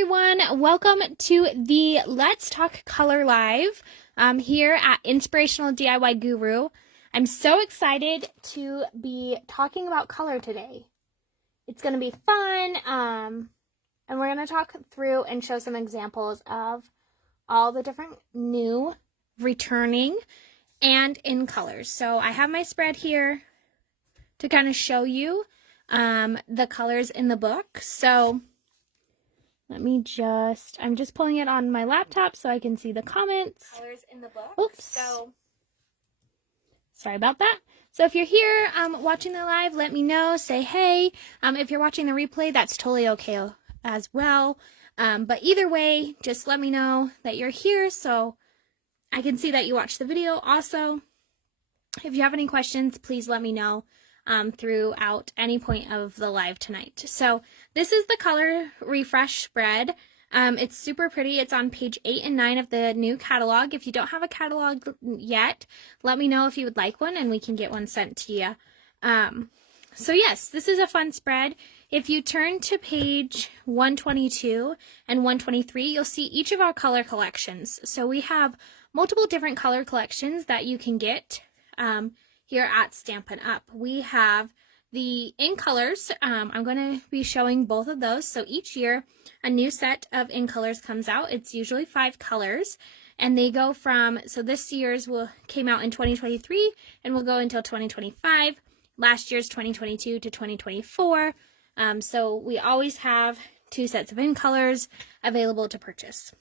everyone, welcome to the Let's Talk Color Live here at Inspirational DIY Guru. I'm so excited to be talking about color today. It's going to be fun, and we're going to talk through and show some examples of all the different new, returning, and InColors. So I have my spread here to kind of show you the colors in the book. So I'm just pulling it on my laptop so I can see the comments. Colors in the book. Oops. So, sorry about that. So if you're here watching the live, let me know. Say hey. If you're watching the replay, that's totally okay as well. But either way, just let me know that you're here so I can see that you watched the video. Also, if you have any questions, please let me know throughout any point of the live tonight. So this is the color refresh spread. It's super pretty. It's on page 8 and 9 of the new catalog. If you don't have a catalog yet, let me know if you would like one and we can get one sent to you. So yes, this is a fun spread. If you turn to page 122 and 123, you'll see each of our color collections. So we have multiple different color collections that you can get here at Stampin' Up. We have the InColors. I'm going to be showing both of those. So each year, a new set of InColors comes out. It's usually 5 colors, and they go from, so this year's came out in 2023 and will go until 2025. Last year's 2022 to 2024. So we always have 2 sets of InColors available to purchase.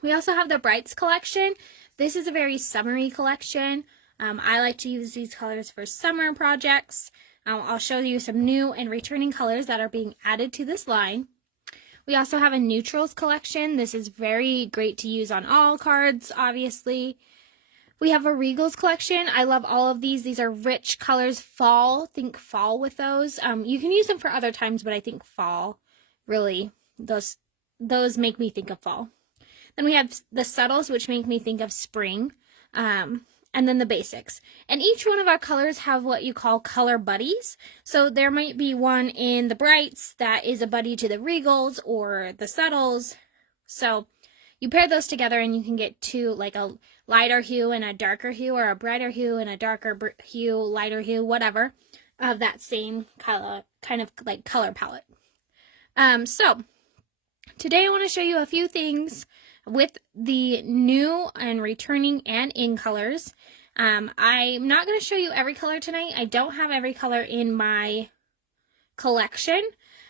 We also have the Brights collection. This is a very summery collection. I like to use these colors for summer projects. I'll show you some new and returning colors that are being added to this line. We also have a neutrals collection. This is very great to use on all cards, obviously. We have a regals collection. I love all of these. These are rich colors. Fall, think fall with those. You can use them for other times, but I think fall, really, those make me think of fall. Then we have the subtles, which make me think of spring. And then the basics. And each one of our colors have what you call color buddies. So there might be one in the brights that is a buddy to the regals or the subtles. So you pair those together and you can get 2, like a lighter hue and a darker hue, or a brighter hue and a darker hue, lighter hue, whatever, of that same color, kind of like color palette. So today I want to show you a few things with the new and returning and InColors. I'm not going to show you every color tonight. I don't have every color in my collection,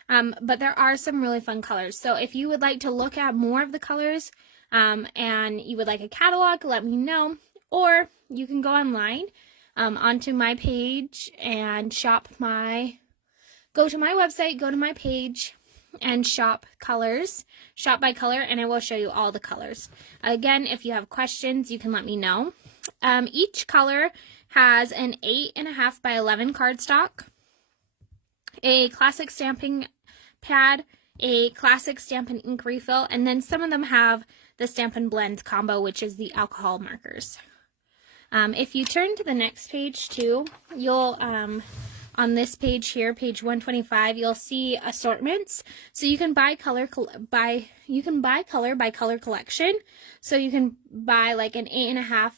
but there are some really fun colors. So if you would like to look at more of the colors and you would like a catalog, let me know. Or you can go online onto my page and go to my website, go to my page, and shop colors, shop by color, and I will show you all the colors. Again, if you have questions, you can let me know. Each color has an 8.5 by 11 cardstock, a classic stamping pad, a classic Stampin' ink refill, and then some of them have the Stampin' Blends combo, which is the alcohol markers. If you turn to the next page too, you'll on this page here, page 125, you'll see assortments. So you can buy color by color collection. So you can buy like an 8.5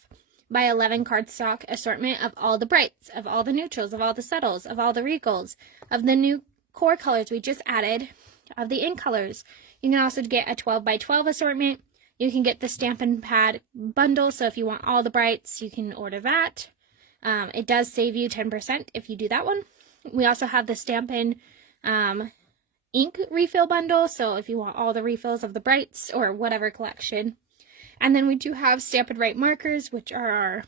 by 11 cardstock assortment of all the brights, of all the neutrals, of all the subtles, of all the regals, of the new core colors we just added, of the InColors. You can also get a 12 by 12 assortment. You can get the Stampin' Pad bundle. So if you want all the brights, you can order that. It does save you 10% if you do that one. We also have the Stampin' ink refill bundle, so if you want all the refills of the brights or whatever collection. And then we do have Stampin' Right markers, which are our,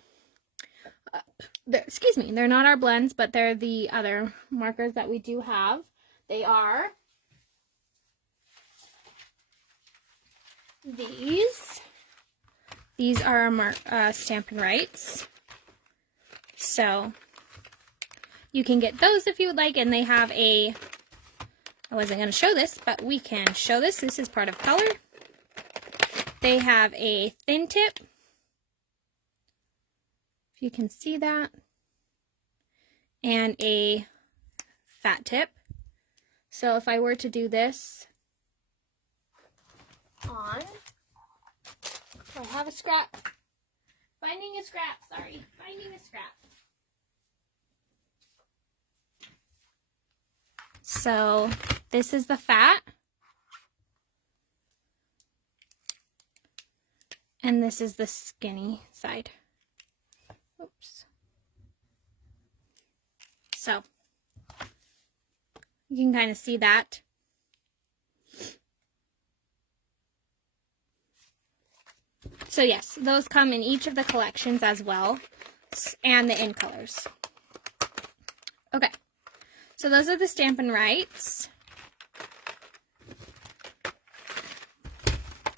they're not our blends, but they're the other markers that we do have. They are these. These are our Stampin' Rights. So you can get those if you would like, and they have I wasn't going to show this, but we can show this. This is part of color. They have a thin tip, if you can see that, and a fat tip. So if I were to do this, on. I have a scrap. Finding a scrap, sorry. Finding a scrap. So this is the fat. And this is the skinny side. Oops. So you can kind of see that. So yes, those come in each of the collections as well, and the InColors. Okay, so those are the Stampin' Rights.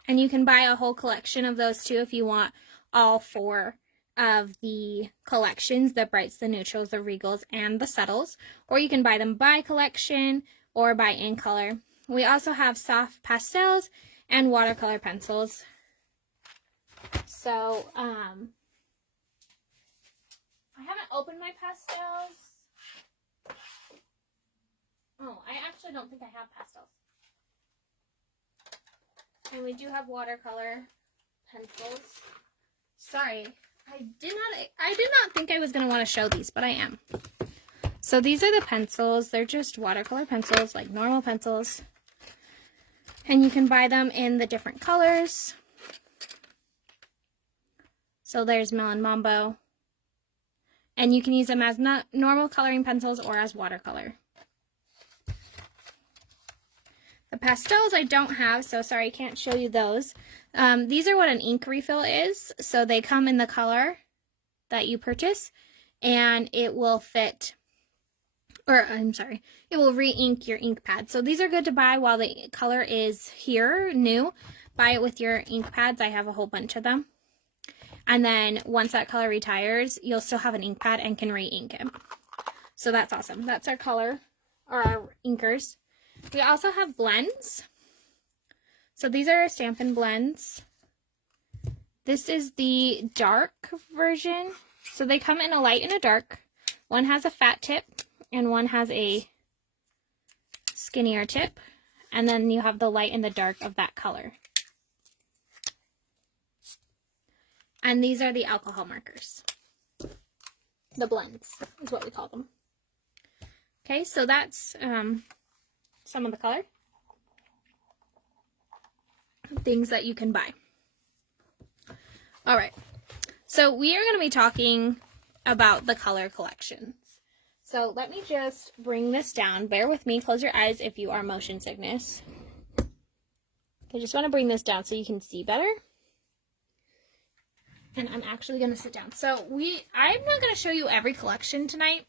And you can buy a whole collection of those too if you want all 4 of the collections, the brights, the neutrals, the regals, and the subtles. Or you can buy them by collection or by InColor. We also have soft pastels and watercolor pencils. So, I haven't opened my pastels. Oh, I actually don't think I have pastels. And we do have watercolor pencils. Sorry, I did not think I was going to want to show these, but I am. So these are the pencils. They're just watercolor pencils, like normal pencils. And you can buy them in the different colors. So there's Melon Mambo. And you can use them as normal coloring pencils or as watercolor. The pastels I don't have, so sorry, I can't show you those. These are what an ink refill is. So they come in the color that you purchase, and it will fit, or I'm sorry, it will re-ink your ink pad. So these are good to buy while the color is here, new. Buy it with your ink pads. I have a whole bunch of them. And then once that color retires, you'll still have an ink pad and can re-ink it. So that's awesome. That's our color, or our inkers. We also have blends. So these are our Stampin' blends. This is the dark version. So they come in a light and a dark. One has a fat tip and one has a skinnier tip. And then you have the light and the dark of that color. And these are the alcohol markers. The blends is what we call them. Okay, so that's some of the color things that you can buy. All right, so we are going to be talking about the color collections. So let me just bring this down. Bear with me. Close your eyes if you are motion sickness. I just want to bring this down so you can see better. And I'm actually going to sit down. So I'm not going to show you every collection tonight,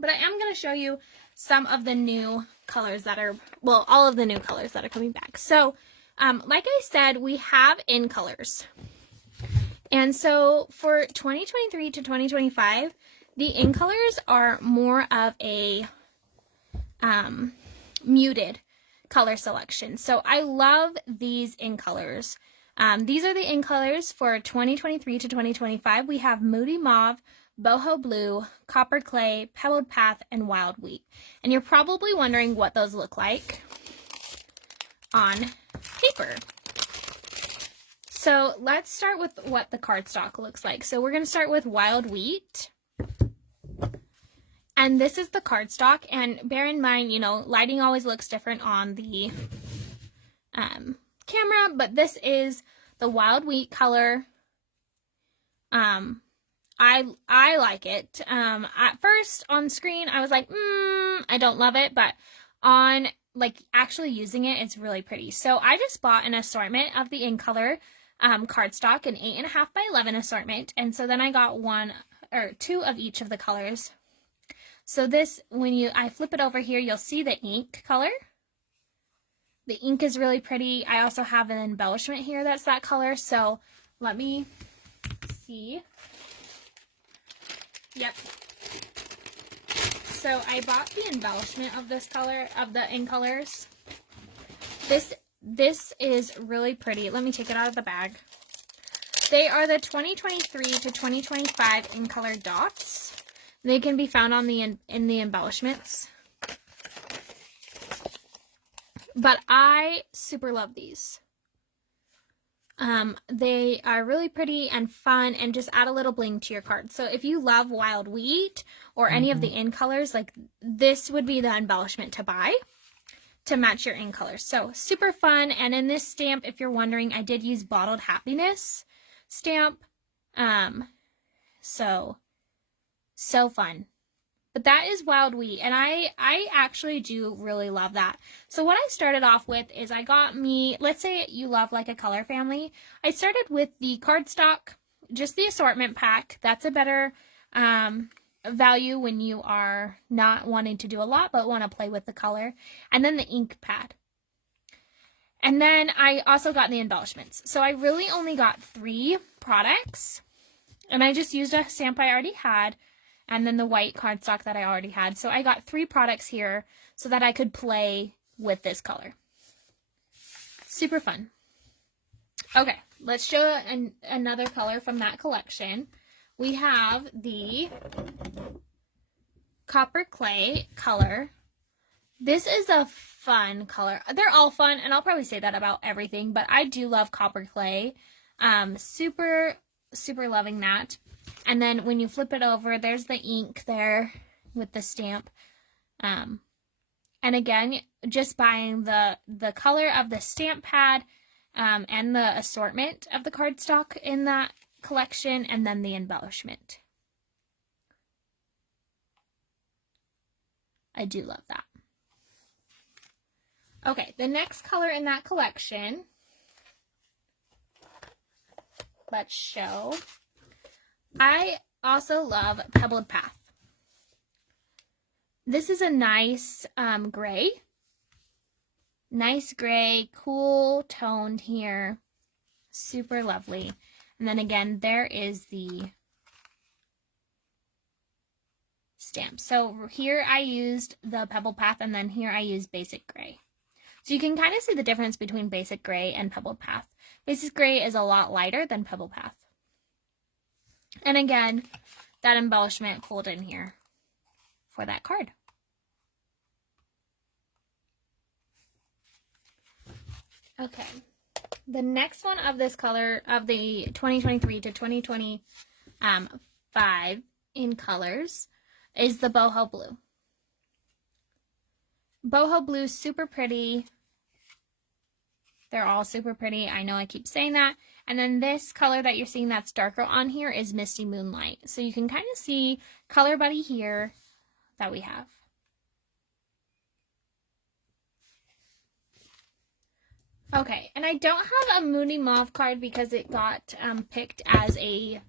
but I am going to show you some of the new colors that are, well, all of the new colors that are coming back. So, like I said, we have InColors. And so for 2023 to 2025, the InColors are more of a muted color selection. So I love these InColors. These are the InColors for 2023 to 2025. We have Moody Mauve, Boho Blue, Copper Clay, Pebbled Path, and Wild Wheat. And you're probably wondering what those look like on paper. So let's start with what the cardstock looks like. So we're going to start with Wild Wheat. And this is the cardstock. And bear in mind, you know, lighting always looks different on the camera, but this is the Wild Wheat color. I like it. At first on screen, I was like, I don't love it, but on like actually using it, it's really pretty. So I just bought an assortment of the InColor cardstock, an 8.5 by 11 assortment, and so then I got 1 or 2 of each of the colors. So this, when I flip it over here, you'll see the ink color. The ink is really pretty. I also have an embellishment here that's that color. So let me see. Yep. So I bought the embellishment of this color, of the InColors. This is really pretty. Let me take it out of the bag. They are the 2023 to 2025 InColor dots. They can be found on in the embellishments. But I super love these. They are really pretty and fun and just add a little bling to your card. So if you love Wild Wheat or any of the InColors, like this would be the embellishment to buy to match your InColors. So super fun. And in this stamp, if you're wondering, I did use Bottled Happiness stamp. So fun. But that is Wild Wheat, and I actually do really love that. So what I started off with is I got me, let's say you love like a color family. I started with the cardstock, just the assortment pack. That's a better value when you are not wanting to do a lot but want to play with the color. And then the ink pad. And then I also got the embellishments. So I really only got 3 products, and I just used a stamp I already had, and then the white cardstock that I already had. So I got 3 products here so that I could play with this color. Super fun. Okay, let's show another color from that collection. We have the Copper Clay color. This is a fun color. They're all fun, and I'll probably say that about everything, but I do love Copper Clay. Super loving that. And then when you flip it over, there's the ink there with the stamp. And again, just buying the color of the stamp pad and the assortment of the cardstock in that collection, and then the embellishment. I do love that. Okay, the next color in that collection, let's show. I also love Pebbled Path. This is a nice gray. Nice gray, cool toned here. Super lovely. And then again, there is the stamp. So here I used the Pebbled Path, and then here I used Basic Gray. So you can kind of see the difference between Basic Gray and Pebbled Path. Basic Gray is a lot lighter than Pebbled Path. And again, that embellishment pulled in here for that card. Okay, the next one of this color, of the 2023 to 2025 InColors, is the Boho Blue. Boho Blue, super pretty. They're all super pretty. I know I keep saying that. And then this color that you're seeing that's darker on here is Misty Moonlight. So you can kind of see Color Buddy here that we have. Okay, and I don't have a Moody Mauve card because it got picked as a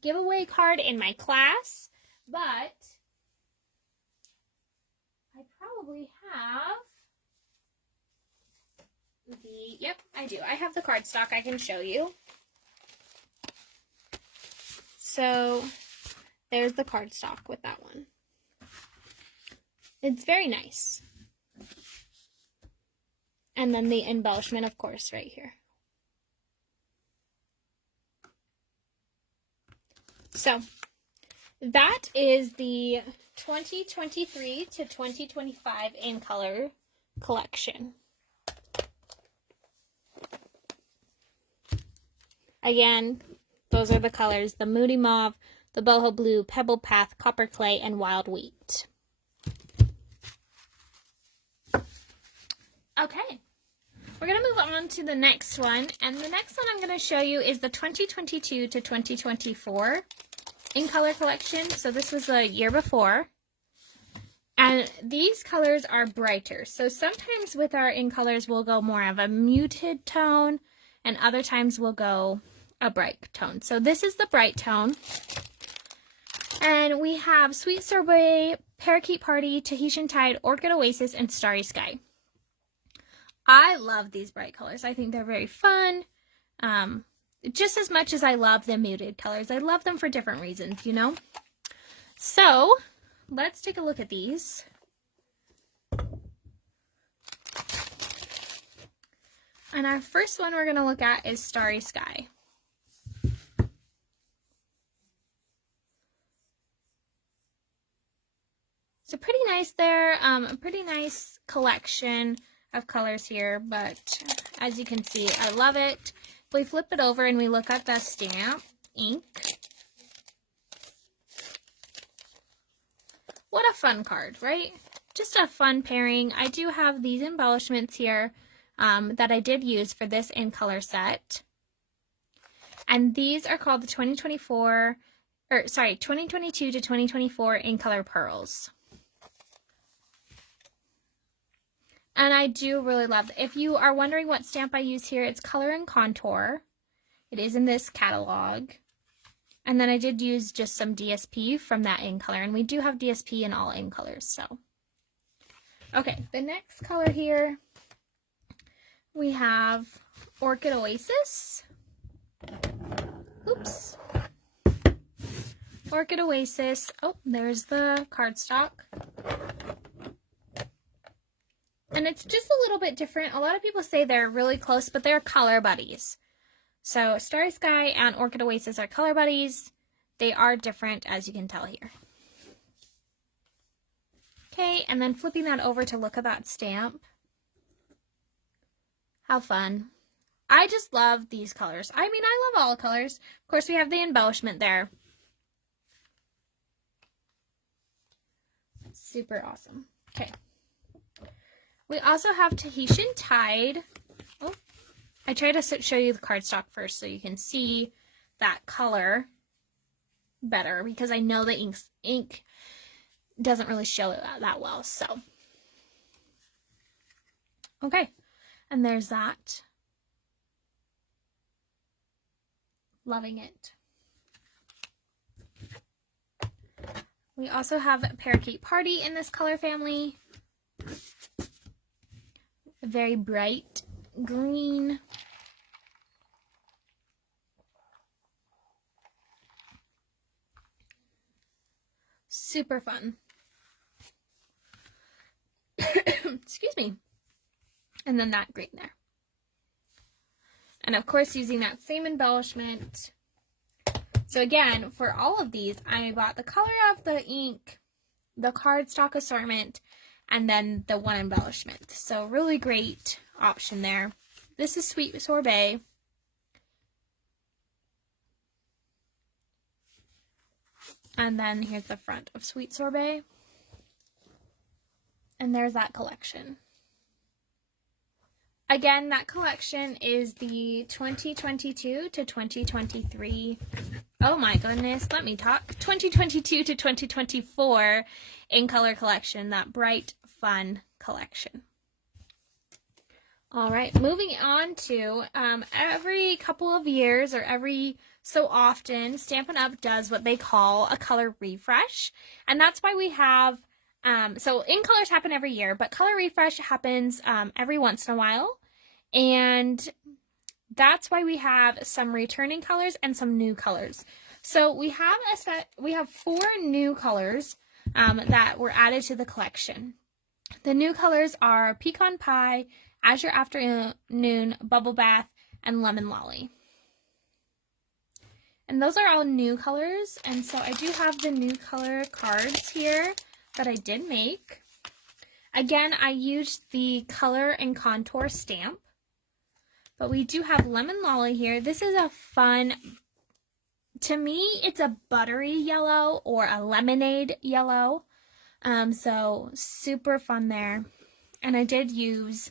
giveaway card in my class, but I probably have yep, I do. I have the cardstock I can show you. So there's the cardstock with that one. It's very nice. And then the embellishment, of course, right here. So that is the 2023 to 2025 InColor collection. Again, those are the colors: the Moody Mauve, the Boho Blue, Pebbled Path, Copper Clay, and Wild Wheat. Okay, we're going to move on to the next one, and the next one I'm going to show you is the 2022 to 2024 InColor collection. So this was the year before, and these colors are brighter. So sometimes with our InColors we'll go more of a muted tone, and other times we'll go a bright tone. So this is the bright tone, and we have Sweet Sorbet, Parakeet Party, Tahitian Tide, Orchid Oasis, and Starry Sky. I love these bright colors. I think they're very fun. Just as much as I love the muted colors. I love them for different reasons, you know? So, let's take a look at these. And our first one we're going to look at is Starry Sky. So pretty nice there. A pretty nice collection of colors here, but as you can see. I love it. If we flip it over and we look at the stamp ink, what a fun card, right? Just a fun pairing. I do have these embellishments here that I did use for this InColor set. And these are called the 2022 to 2024 InColor Pearls. And I do really love it. If you are wondering what stamp I use here, it's Color and Contour. It is in this catalog. And then I did use just some DSP from that InColor. And we do have DSP in all InColors, so. Okay, the next color here, we have Orchid Oasis. Oops. Orchid Oasis. Oh, there's the cardstock. And it's just a little bit different. A lot of people say they're really close, but they're color buddies. So Starry Sky and Orchid Oasis are color buddies. They are different, as you can tell here. Okay, and then flipping that over to look at that stamp. How fun. I just love these colors. I mean, I love all colors. Of course, we have the embellishment there. Super awesome. Okay. We also have Tahitian Tide. Oh, I try to show you the cardstock first so you can see that color better, because I know the ink doesn't really show it that well. So, okay. And there's that. Loving it. We also have Parakeet Party in this color family. A very bright green. Super fun. Excuse me. And then that green there. And of course, using that same embellishment. So again, for all of these, I bought the color of the ink, the cardstock assortment, and then the one embellishment. So really great option there. This is Sweet Sorbet. And then here's the front of Sweet Sorbet. And there's that collection. Again, that collection is the 2022 to 2023. Oh my goodness, let me talk. 2022 to 2024 InColor collection, that bright, fun collection. All right, moving on to every couple of years or every so often, Stampin' Up! Does what they call a color refresh. And that's why we have, so InColors happen every year, but color refresh happens every once in a while. And that's why we have some returning colors and some new colors. So we have 4 new colors that were added to the collection. The new colors are Pecan Pie, Azure Afternoon, Bubble Bath, and Lemon Lolly. And those are all new colors. And so I do have the new color cards here that I did make. Again, I used the Color and Contour stamp. But we do have Lemon Lolly here. This is a fun, to me, it's a buttery yellow or a lemonade yellow. So super fun there. And I did use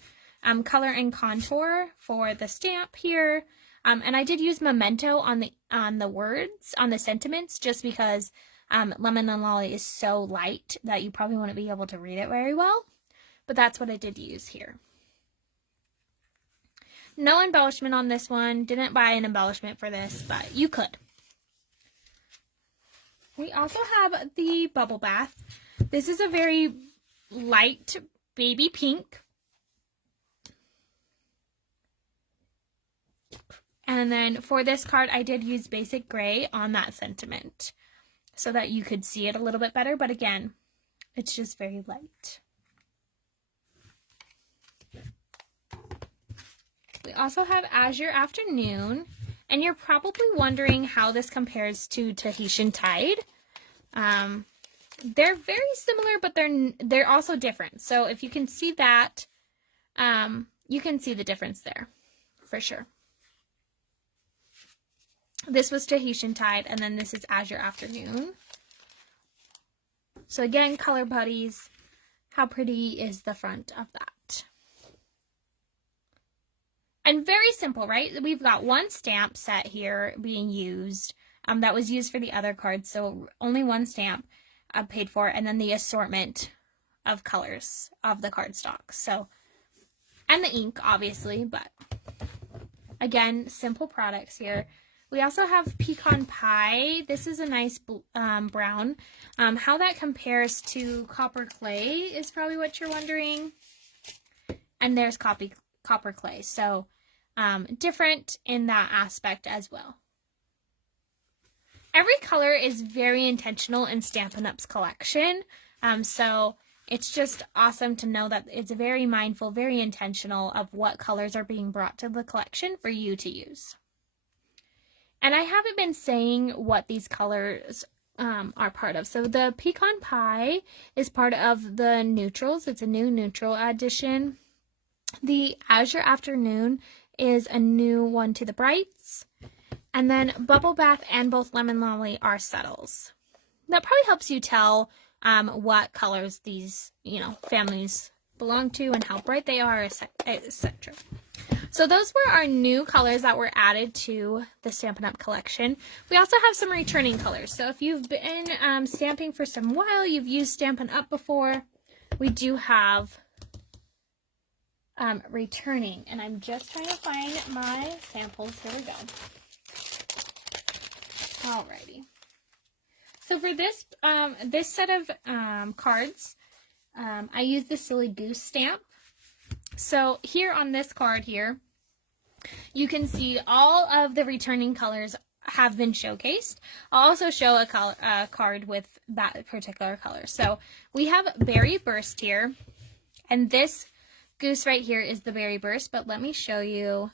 Color and Contour for the stamp here. And I did use Memento on the words, on the sentiments, just because Lemon and Lolly is so light that you probably wouldn't be able to read it very well. But that's what I did use here. No embellishment on this one. Didn't buy an embellishment for this, but you could. We also have the Bubble Bath. This is a very light baby pink. And then for this card, I did use basic gray on that sentiment so that you could see it a little bit better. But again, it's just very light. We also have Azure Afternoon, and you're probably wondering how this compares to Tahitian Tide. They're very similar, but they're also different. So if you can see that, you can see the difference there. for sure. This was Tahitian Tide, and then this is Azure Afternoon. So again, color buddies. How pretty is the front of that? And very simple, right? We've got one stamp set here being used that was used for the other cards. So only one stamp paid for, and then the assortment of colors of the cardstock. So, and the ink, obviously, but again, simple products here. We also have Pecan Pie. This is a nice brown. How that compares to Copper Clay is probably what you're wondering. And there's Copper Clay. So different in that aspect as well. Every color is very intentional in Stampin' Up's collection. So it's just awesome to know that it's very mindful, very intentional of what colors are being brought to the collection for you to use. And I haven't been saying what these colors are part of. So the Pecan Pie is part of the neutrals. It's a new neutral addition. The Azure Afternoon is a new one to the brights. And then Bubble Bath and both Lemon Lolly are subtles. That probably helps you tell what colors these, families belong to and how bright they are, etc. So those were our new colors that were added to the Stampin' Up! Collection. We also have some returning colors. So if you've been stamping for some while, you've used Stampin' Up! Before, we do have returning. And I'm just trying to find my samples. Here we go. Alrighty. So for this this set of cards, I used the Silly Goose stamp. So here on this card here, you can see all of the returning colors have been showcased. I'll also show a card with that particular color. So we have Berry Burst here, and this goose right here is the Berry Burst, but let me show you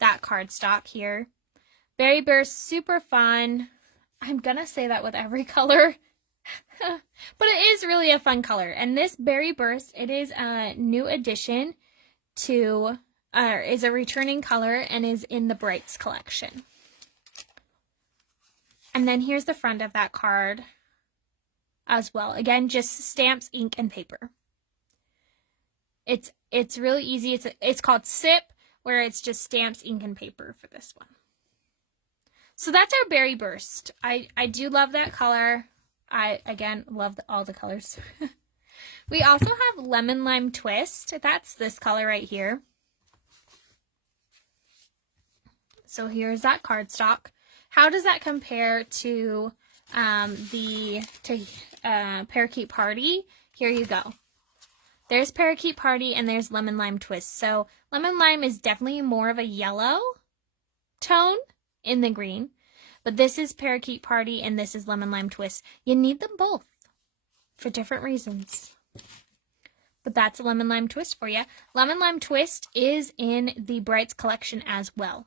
that cardstock here. Berry Burst, super fun. I'm gonna say that with every color. But it is really a fun color. And this Berry Burst, it is a new addition to, is a returning color and is in the Brights collection. And then here's the front of that card as well. Again, just stamps, ink, and paper. It's really easy. It's called SIP, where it's just stamps, ink, and paper for this one. So that's our Berry Burst. I do love that color. I, again, love all the colors. We also have Lemon Lime Twist. That's this color right here. So here's that cardstock. How does that compare to Parakeet Party? Here you go. There's Parakeet Party and there's Lemon Lime Twist. So Lemon Lime is definitely more of a yellow tone in the green. But this is Parakeet Party and this is Lemon Lime Twist. You need them both for different reasons. But that's a Lemon Lime Twist for you. Lemon Lime Twist is in the Brights collection as well.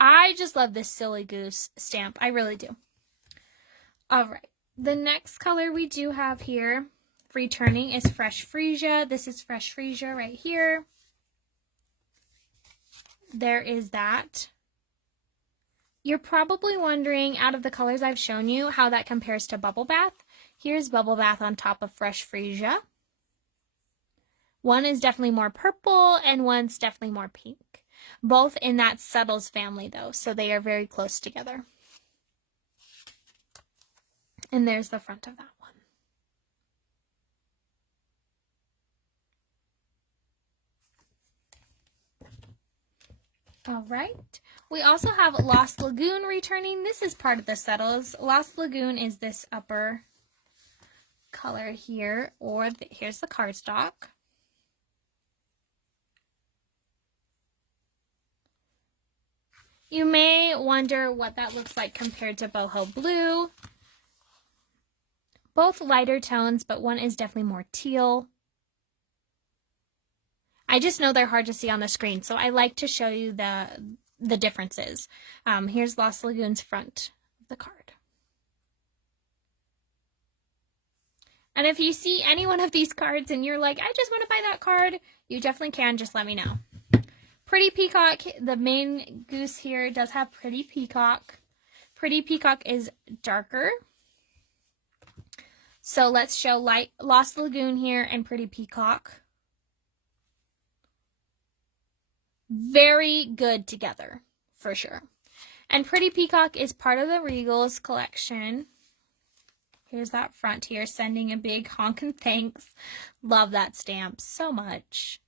I just love this Silly Goose stamp. I really do. All right. The next color we do have here returning is Fresh Freesia. This is Fresh Freesia right here. There is that. You're probably wondering, out of the colors I've shown you, how that compares to Bubble Bath. Here's Bubble Bath on top of Fresh Freesia. One is definitely more purple and one's definitely more pink. Both in that Subtles family though, so they are very close together. And there's the front of that one. All right. We also have Lost Lagoon returning. This is part of the Subtles. Lost Lagoon is this upper color here, or here's the cardstock. You may wonder what that looks like compared to Boho Blue. Both lighter tones, but one is definitely more teal. I just know they're hard to see on the screen, so I like to show you the differences. Here's Lost Lagoon's front of the card. And if you see any one of these cards and you're like, I just want to buy that card, you definitely can. Just let me know. Pretty Peacock, the main goose here does have Pretty Peacock. Pretty Peacock is darker. So let's show Lost Lagoon here and Pretty Peacock. Very good together, for sure. And Pretty Peacock is part of the Regals collection. Here's that front here, sending a big honkin' thanks. Love that stamp so much.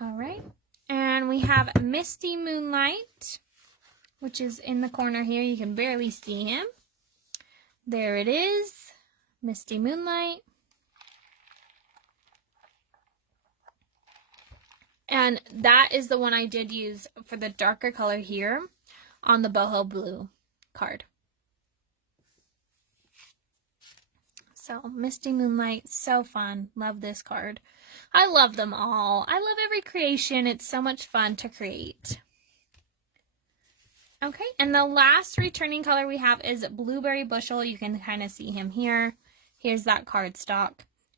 All right, and we have Misty Moonlight, which is in the corner here. You can barely see him. There it is, Misty Moonlight. And that is the one I did use for the darker color here on the boho blue card. So Misty Moonlight, so fun. Love this card. I love them all. I love every creation. It's so much fun to create. Okay, and the last returning color we have is Blueberry Bushel. You can kind of see him here. Here's that cardstock.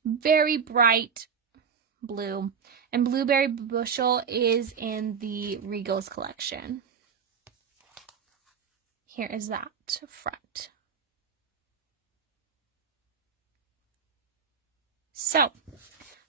Very bright blue. And Blueberry Bushel is in the Regals collection. Here is that front. So,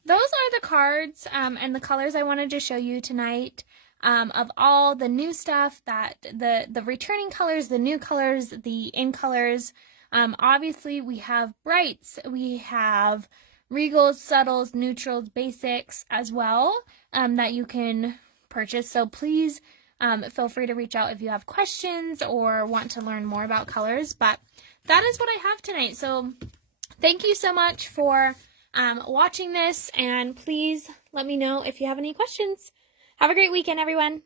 those are the cards and the colors I wanted to show you tonight of all the new stuff, that the returning colors, the new colors, the InColors. Obviously, we have brights, we have Regals, subtles, neutrals, basics as well that you can purchase. So please feel free to reach out if you have questions or want to learn more about colors. But that is what I have tonight. So thank you so much for watching this, and please let me know if you have any questions. Have a great weekend, everyone.